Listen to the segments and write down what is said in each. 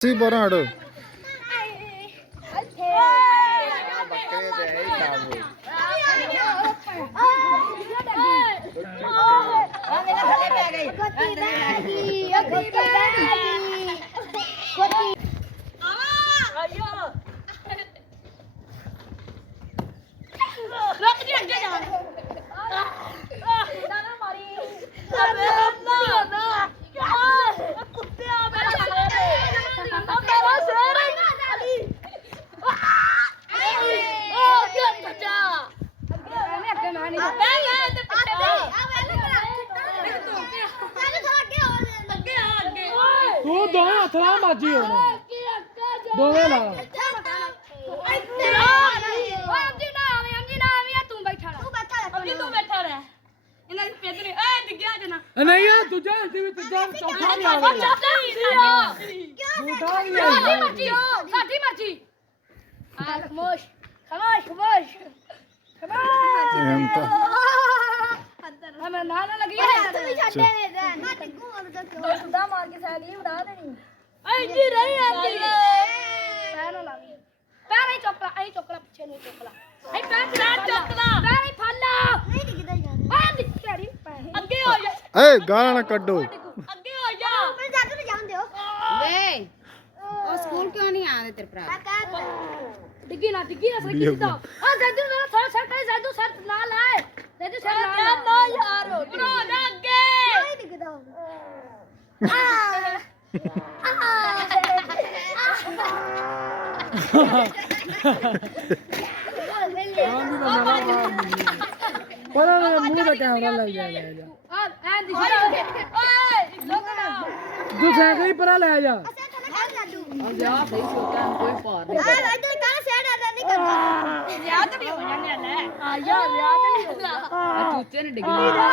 ਸੀ ਬਾਹਰ ਹਟ ਤੂੰ ਦੋ ਹੱਥ ਨਾਲ ਮਾਜੀ ਹੋ ਦੋਵੇਂ ਲਾ ਨਹੀਂ ਆ ਦੂਜਾ ਹੱਥੀ ਵਿੱਚ ਦੂਜਾ ਚੌਥਾ ਨਹੀਂ ਆਵੇਗਾ ਸਾਡੀ ਮਰਜ਼ੀ ਖਮੋਸ਼ ਖਮੋਸ਼ ਖਮੋਸ਼ ਮੈਂ ਨਾ ਲੱਗੀ ਹੈ ਤੂੰ ਵੀ ਛੱਡੇ ਨੇ ਨਾ ਟਿੱਕੂ ਦਾ ਮਾਰ ਕੇ ਸਾਲੀ ਉਡਾ ਦੇਣੀ ਐ ਜੀ ਰਹੀ ਆਂਦੀ ਪੈਰ ਨਾ ਲਾਵੀ ਪੈਰ ਹੀ ਚੁੱਕਲਾ ਐ ਚੁੱਕਲਾ ਪਿੱਛੇ ਨੂੰ ਚੁੱਕਲਾ ਐ ਪੈਰ ਚੁੱਕਲਾ ਪੈਰ ਹੀ ਫੜ ਲਾ ਨਹੀਂ ਦਿਖਦਾ ਜਾਂਦਾ ਆ ਦਿਖੜੀ ਅੱਗੇ ਹੋ ਜਾ ਏ ਗਾਲਾਂ ਨਾ ਕੱਢੋ ਅੱਗੇ ਹੋ ਜਾ ਮੈਂ ਜੱਟ ਨੂੰ ਜਾਣ ਦਿਓ ਵੇ ਉਹ ਸਕੂਲ ਕਿਉਂ ਨਹੀਂ ਆਉਂਦੇ ਤੇਰੇ ਭਰਾ ਡਿੱਗੀ ਨਾ ਸਹੀ ਕੀਤਾ ਆ ਜੱਜੂ ਮੇਰਾ ਥੋੜਾ ਸਰ ਕਰੇ ਜੱਜੂ ਸਰ ਨਾ ਲਾਏ ਜੱਜੂ ਸਰ ਨਾ ਯਾਰ ਬਣਾ ਦੇ ਅੱਗੇ ਨਹੀਂ ਦਿਖਦਾ ਪਰ ਮੂੰਹ ਦਾ ਕੈਮਰਾ ਲੱਗ ਜਾ ਤੂੰ ਸਾਈਕਲ ਪਰਾ ਲੈ ਜਾ ਯਾ ਸਹੀ ਸੋਚਾਂ ਕੋਈ ਪਾਰ ਨਹੀਂ ਆ ਇਧਰ ਕਾ ਸੈਡ ਆ ਨਹੀਂ ਕਰਦਾ ਵਿਆਹ ਤਾਂ ਨਹੀਂ ਹੋ ਜਾਣੇ ਲੈ ਆ ਯਾ ਵਿਆਹ ਤਾਂ ਨਹੀਂ ਹੋਣਾ ਆ ਚੂਚੇ ਨੇ ਡਿੱਗ ਲਿਆ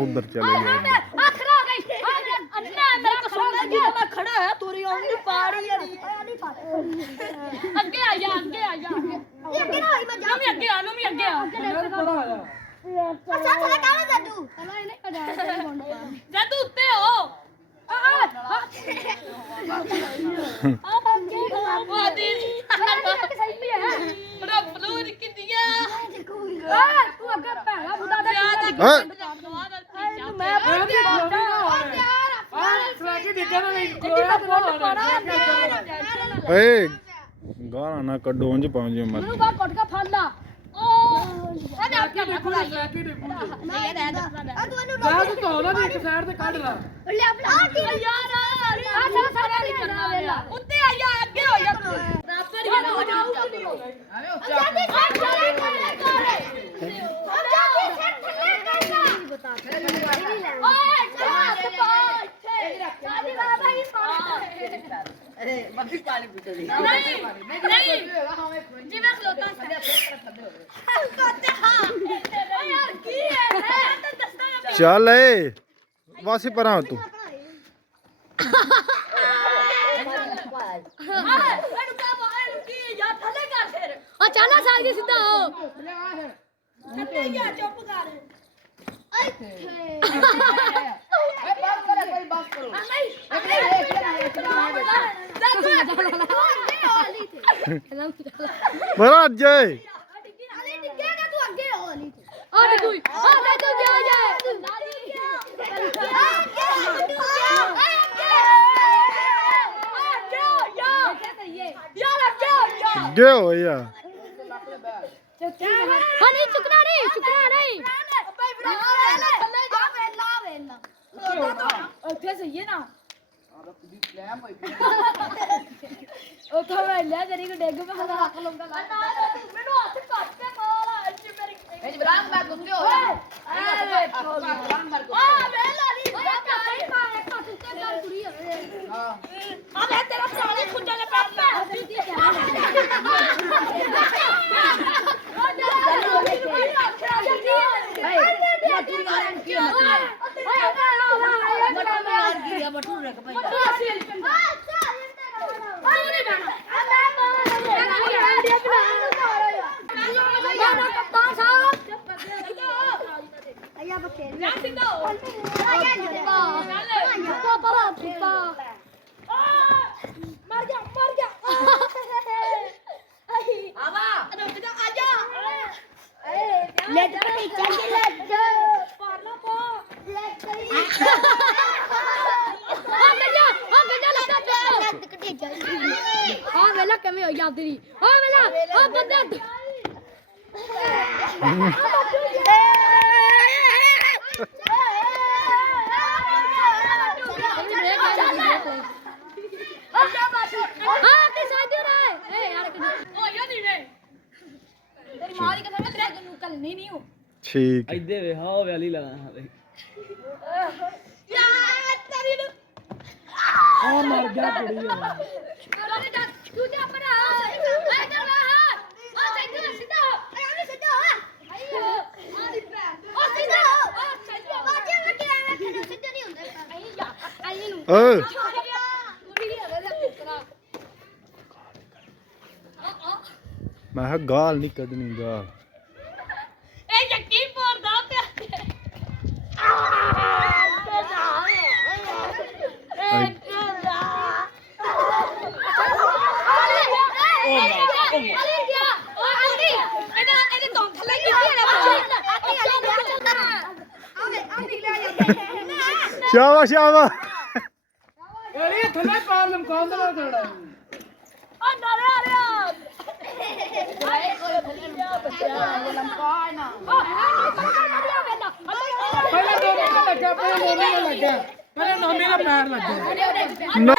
ਉਧਰ ਚਲੇ ਗਿਆ ਅੱਖ ਲਾ ਗਈ ਅੰਨਾ ਮੇਰੇ ਕੋ ਸੋਣਾ ਜੀ ਮੈਂ ਖੜਾ ਹੈ ਤੋਰੀ ਆਉਂਦੀ ਪਾੜੀ ਯਾਰ ਅੱਗੇ ਆ ਜਾ ਅੱਗੇ ਨਾ ਹੋਈ ਮੈਂ ਜਾ ਅੱਗੇ ਆ ਅੱਛਾ ਥੋੜਾ ਕਾਹਨੂੰ ਜਾਦੂ ਚਲੋ ਇਹਨੇ ਜਾਦੂ ਉੱਤੇ ਹੋ ਏ ਗਾਲਾਂ ਨਾ ਕੱਢੋ ਉਂਝ ਪਹੁੰਚ ਜਾ ਮਰ ਉੱਤੇ ਆ ਜਾ ਅੱਗੇ ਹੋ ਜਾ ਚੱਲ ਏ ਵਾਸੀ ਪਰਾਂ ਤੂੰ ਆ ਚੱਲ ਸਾਜੀ ਸਿੱਧਾ ਹੋ ਥੱਲੇ ਜਾ ਚੁੱਪ ਕਰ ਬਰਾ ਜੇ ਡਿੱਗੇਗਾ ਤੂੰ ਅੱਗੇ ਹੋ ਲਈ ਆ ਡਿੱਗੂਈ ਆ ਲੈ ਤੂੰ ਜਾ ਗੇ ਹੋਇਆ ਨਹੀਂ ਚੁੱਕਣਾ ਨਹੀਂ ਉੱਥੇ ਸਹੀ ਹੈ ਨਾ ਉੱਥੇ ਮੈਂ ਲੈ ਤੇਰੀ ਕੋ ਡਿੱਗ ਪਾ ਹੱਥ ਲਾਉਂਦਾ ਮੈਨੂੰ ਹੱਥ ਕੱਟ ਕੇ ਮਾਰ ਅੱਜ ਮੇਰੀ ਇਹ ਬਰਾਂਗ ਮਾਰ ਗੁੱਸੇ ਹੋ ਆ ਵੇਲਾ ਨਹੀਂ ਬਾਬਾ ਸਹੀ ਮਾਰ ਇੱਕ ਉੱਤੇ ਕਰ ਕੁੜੀ ਹੋਵੇ ਹਾਂ ਆ ਲੈ ਤੇਰਾ ਸਾਲੇ ਖੁੱਡਾ ਲੈ ਪੈਰ Ayan, bakit? ਵੇ ਯਾਦ ਨਹੀਂ ਓ ਵੇਲਾ ਓ ਬੰਦੇ ਹਾਂ ਤੇ ਸਾਜੂ ਰਹੇ ਏ ਯਾਰ ਓ ਯਾਦ ਨਹੀਂ ਵੇ ਤੇਰੀ ਮਾਂ ਦੀ ਕਸਮ ਤੇਰੇ ਨੂੰ ਕੱਲ ਨਹੀਂ ਹੋ ਠੀਕ ਇੱਦੇ ਵੇ ਹਾਂ ਉਹ ਵੈਲੀ ਲਾ ਯਾਰ ਤੇਰੀ ਨੂੰ ਆ ਮਰ ਗਿਆ ਕੁੜੀ ਤੂੰ ਤੇ ਆਪਣਾ ਆ ਇਧਰ ਵਾ ਆ ਸਾਈਡ ਸਿੱਧਾ ਆ ਸਿੱਧਾ ਆਈਓ ਆ ਦੀ ਭੈਣ ਆ ਸਿੱਧਾ ਆ ਸਾਈਡ ਆ ਜੇ ਲੱਗੇ ਐਵੇਂ ਕਰੇ ਸਿੱਧਾ ਨਹੀਂ ਹੁੰਦਾ ਆਈ ਯਾ ਆਈ ਨੂੰ ਓਏ ਕੁੜੀ ਦੀ ਹਵੇ ਦਾ ਪੁੱਤਰਾ ਮੈਂ ਕਿਹਾ ਗਾਲ ਨਹੀਂ ਕੱਢਣੀ ਗਾਲ ਇਹ ਜੱਕੀ ਪੋਰਦਾ ਪਿਆ ਸ਼ਾਬਾਸ਼ ਸ਼ਾਬਾਸ਼ ਅਰੇ ਥੱਲੇ ਪਾਰ ਲਮਕਾਉਂ ਦੇ ਨਾਲ ਥੋੜਾ ਆ ਨਾਲੇ ਆ ਰਿਹਾ ਆਏ ਕੋਈ ਥੱਲੇ ਜਾ ਬੱਚਾ ਲੰਪਾ ਨਾ ਪਹਿਲਾਂ ਦੋਨੇ ਨਾਲ ਲੱਗਿਆ ਪਹਿਲਾਂ ਦੋਨੇ ਨਾਲ ਲੱਗਿਆ ਪਹਿਲਾਂ ਨੋਮੀ ਦਾ ਪੈਰ ਲੱਗਿਆ ਨਾ